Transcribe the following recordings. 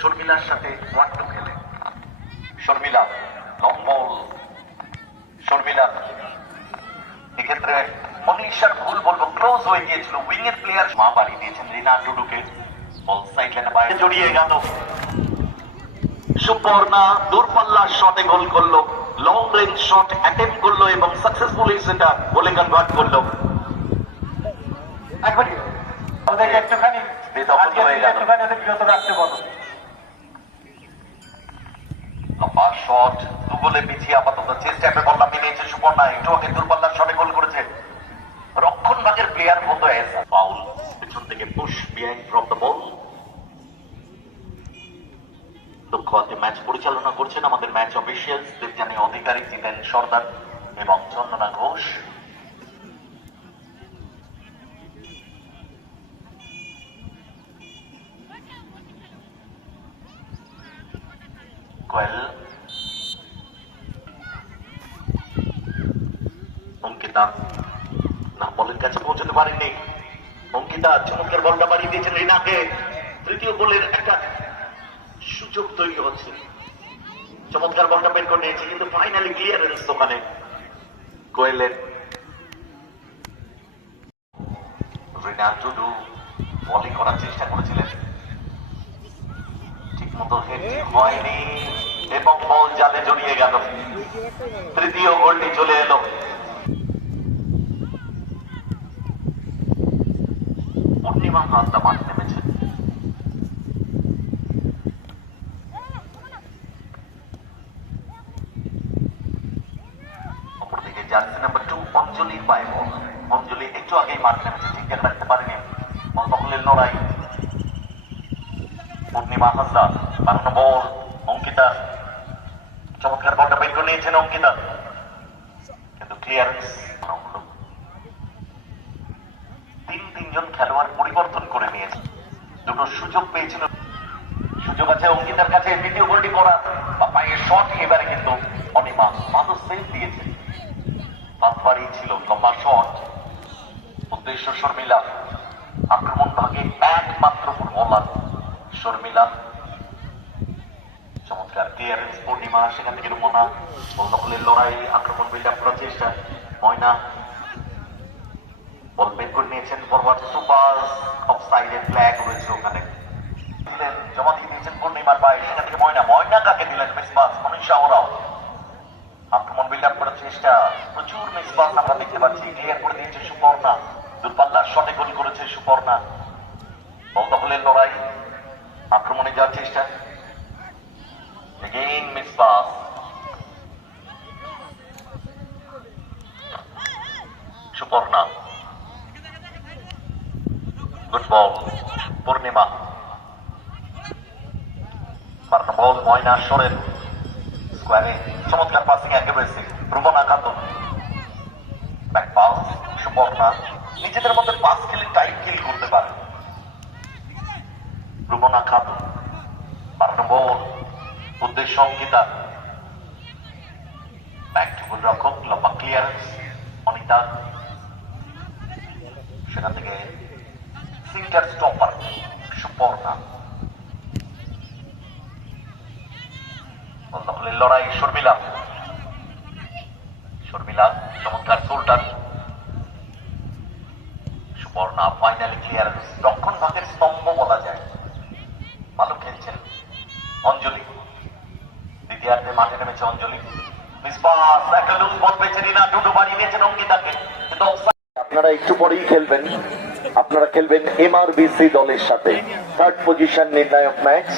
শর্মিলার সাথে one two খেলে। Sharmila long ball Sharmila এক্ষেত্রে মনীষার ভুল বলব ক্লোজ হয়ে গিয়েছিল। উইং এর প্লেয়ার মা বাড়ি দিয়েছেন রিনা টুডুকে বল সাইড লাইনে বাইরে জড়িয়ে গেল। সুপর্ণা দূরপাল্লার শটে গোল করল। লং রেঞ্জ শট অ্যাটেম্প করল এবং সাকসেসফুলি সেটা গোলে কনভার্ট করল। একবারই। ওদেরকে একটুখানি বিরত রাখতে বলো। লম্বা শট, দু গোলে পিছিয়ে আপাতত চেষ্টা বল নামিয়ে নিয়েছে সুপর্ণা। একটু আগে দূরপাল্লার শটে গোল করেছে। রক্ষণ ভাগের প্লেয়ার মতো এসা। ফাউল পেছন থেকে push behind from the ball দক্ষ ম্যাচ পরিচালনা করছেন আমাদের ম্যাচ অফিসিয়ালস দেবজানী অধিকারী জিতেন সর্দার এবং চন্দনা ঘোষ। কোয়েল অঙ্কিতা না। বলের কাছে পৌঁছতে পারেনি অঙ্কিতা চমৎকার বলটা বাড়িয়ে দিয়েছেন রিনাকে। তৃতীয় গোলের একটা সুযোগ তৈরি হচ্ছে। চমৎকার বলটা বের করে নিয়েছে, কিন্তু ফাইনালি ক্লিয়ারেন্স ওখানে কোয়েলের রিনা বলিং করার চেষ্টা করেছিলেন। ঠিক মতো হয়নি, এবং বল জালে জড়িয়ে গেল। তৃতীয় গোলটি চলে এলো। হাতটা মাঠ নেমেছে অপরদিকে jersey number two Purnima Hansda বানানো অঙ্কিতা। চমৎকার বের করে নিয়েছেন অঙ্কিতা। কিন্তু ক্লিয়ারেন্স তিনজন খেলোয়াড় পরিবর্তন করে নিয়েছে। দুটো সুযোগ পেয়েছিল। সুযোগ আছে অঙ্কিতার কাছে, দ্বিতীয় গোলটি করা। বা পায়ের শট এবারে কিন্তু অনিমা ভালো সেভ দিয়েছে। হাত বাড়িয়েছিল লম্বা শট উদ্দেশ্য শর্মিলা। আক্রমণ ভাগে একমাত্র ফুটবলার শর্মিলা। চমৎকার ক্লিয়ারেন্স পূর্ণিমা, সেখান থেকে রুমনা বল লড়াই, আক্রমণ বিল্ড আপ করার চেষ্টা। ময়না বল বের করে নিয়েছেন ফরওয়ার্ড সুপার অফ সাইডে ফ্ল্যাগ রয়েছে ওখানে। জমা দিয়ে দিয়েছেন পূর্ণিমার পায়ে সেখান থেকে ময়না। ময়না কাকে দিলেন? মিসবাস মনীষা ওরাও। আক্রমণ বিল্ড আপ করার চেষ্টা। প্রচুর মিসবাস আমরা দেখতে পাচ্ছি। ক্লিয়ার করে দিয়েছে সুপর্ণা। দূরপাল্লার শটে গোল করেছে সুপর্ণা। বল দখলের লড়াই। আক্রমণে যাওয়ার চেষ্টা। Again, Miss Bass. Suparna. Good ball Purnima ball Moyna Soren. স্কোয়ারে চমৎকার পাসিং একেবারে রুবনা খাতুন। ব্যাক পাস সুপর্ণা নিজেদের মধ্যে পাস খেলে টাইম কিল করতে পারে। রুবনা খাতুন। বারো বল উদ্দেশ্য অঙ্কিতা। ব্যাক টু গোল রক্ষক লম্বা ক্লিয়ারেন্স অনিতা। সেখান থেকে সিঙ্গার স্টপার সুপর্ণা বল দখলের লড়াই, শর্মিলা। শর্মিলা, চমৎকার শোল্ডার সুপর্ণা ফাইনালি ক্লিয়ারেন্স রক্ষণ ভাগের স্তম্ভ বলা যায়। ভালো খেলছেন অঞ্জলি। দ্বিতীয়ার্ধে মাঠে নেমেছে অঞ্জলি। মিসপাস একটা লুজ বল পেয়েছে রিনা টুটু বাড়িয়ে দিয়েছেন অঙ্কিতাকে কিন্তু আপনারা একটু পরেই খেলবেন। আপনারা খেলবেন এমআরবিসি দলের সাথে। থার্ড পজিশন নির্ণায়ক ম্যাচ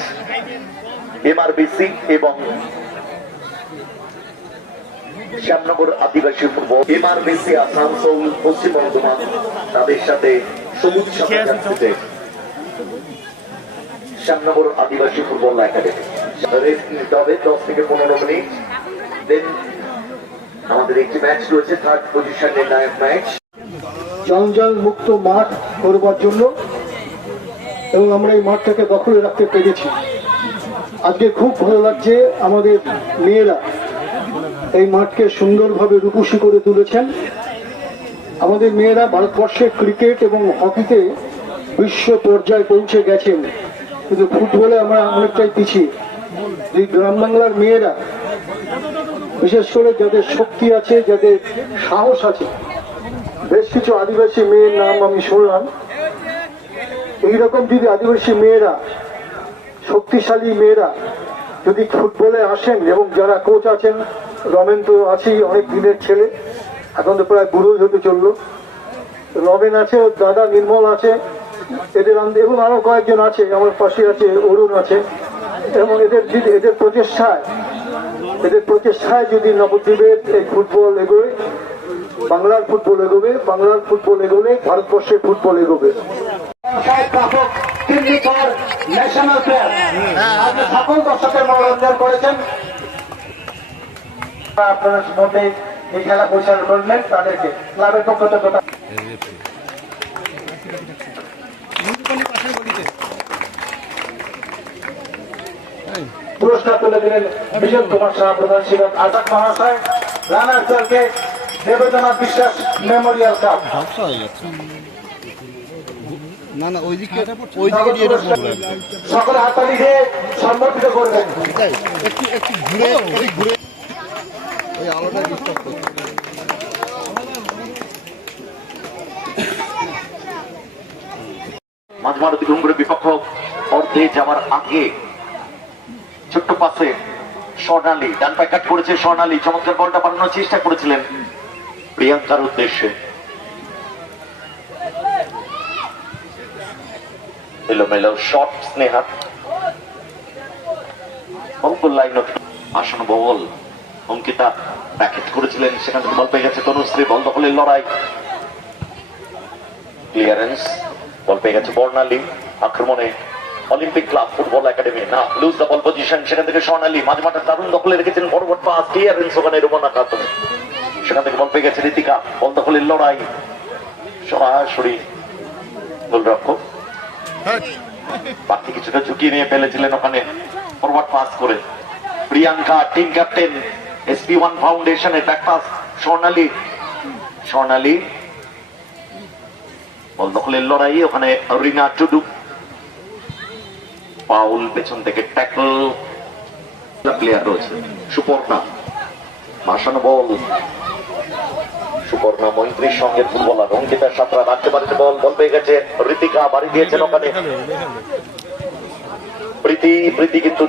এমআরবিসি এবং শ্যামনগর আদিবাসী ফুটবল। এমআরবিসি আসানসোল, পশ্চিম বর্ধমান, তাদের সাথে সবুজ জার্সিতে Shyamnagar Adivasi football academy. Rest দশ থেকে পনেরো মিনিট। দেন আমাদের একটি ম্যাচ রয়েছে থার্ড পজিশন নির্ণায়ক ম্যাচ জঞ্জাল মুক্ত মাঠ করবার জন্য এবং আমরা এই মাঠটাকে দখলে রাখতে পেরেছি। আজকে খুব ভালো লাগছে আমাদের মেয়েরা এই মাঠকে সুন্দরভাবে রূপসী করে তুলেছেন। আমাদের মেয়েরা ভারতবর্ষে ক্রিকেট এবং হকিতে বিশ্ব পর্যায়ে পৌঁছে গেছেন। কিন্তু ফুটবলে আমরা অনেকটাই পিছিয়ে। এই গ্রাম বাংলার মেয়েরা, বিশেষ করে যাদের শক্তি আছে, যাদের সাহস আছে বেশ কিছু আদিবাসী মেয়ের নাম আমি শুনলাম। এইরকম যদি আদিবাসী মেয়েরা, শক্তিশালী মেয়েরা যদি ফুটবলে আসেন এবং যারা কোচ আছেন, রমেন তো আছেই, অনেক দিনের ছেলে, এখন তো প্রায় বুড়োই হতে চলল। রমেন আছে দাদা নির্মল আছে, এদের এবং আরও কয়েকজন আছে, আমার পাশে আছে, অরুণ আছে। এবং এদের যদি এদের প্রচেষ্টায় এদের প্রচেষ্টায় যদি নবদ্বীপের এই ফুটবল এগোয় বাংলার ফুটবল এগোবে, বাংলার ফুটবল এগোলে ভারতবর্ষের ফুটবল এগোবে। পুরস্কার তুলে দিলেন বিজন কুমার শাহ, প্রধান শিক্ষক আজাদ মহাশয়। রানার দলকে দেবজনা বিশ্বাস মেমোরিয়াল কাপ ঝাপসা যাচ্ছে। না না ওই দিকে ওই দিকে দিয়ে এটা প্রবলেম সকলে হাতালি দিয়ে সম্বর্ধিত করবেন। একটু একটু ঘুরে ঘুরে ওই আলোটা ডিস্টার্ব করছে। মাঝমার অতিক্রম করে বিপক্ষ অর্ধে যাওয়ার আগে ছোট্ট পাশে স্বর্ণালী ডান পায়ে কাট করেছে স্বর্ণালী চমৎকার বলটা বানানোর চেষ্টা করেছিলেন। প্রিয়াঙ্কার উদ্দেশ্যে। এলোমেলো লাইন আসন অঙ্কিতা প্যাকেট করেছিলেন, সেখান থেকে বল পেয়ে গেছে তনুশ্রী, বল দখলের লড়াই। ক্লিয়ারেন্স বল পেয়ে গেছে বর্ণালী, আক্রমণে। অলিম্পিক ক্লাব ফুটবল একাডেমি না লুজ দ্য বল পজিশন সেখান থেকে স্বর্ণালী। মাঝ মাঠে দারুণ দখলে রেখেছেন ফরওয়ার্ড পাস ক্লিয়ারেন্স ওখানে রোমানা খাতুন সেখান থেকে বল পেয়ে গেছে, রীতিকা বল দখলের লড়াই। সরাসরি গোলরক্ষক বাড়তি কিছুটা ঝুঁকিয়ে নিয়ে ফেলেছিলেন ওখানে ফরওয়ার্ড পাস করে। Priyanka team captain SP one ফাউন্ডেশনের back pass Swarnali. Swarnali ball দখলের লড়াই, ওখানে রিনা টুডু। পাউল পেছন থেকে ট্যাকল প্লেয়ার রয়েছে, সুপর্ণা। ভাসানো বল। সুপর্ণা মৈত্রীর সঙ্গে ফুটবলার অঙ্কিতা সাঁতরা রাখতে পারেছে বল বল পেয়ে গেছে ঋতিকা বাড়ি দিয়েছেন ওখানে প্রীতি প্রীতি কিন্তু!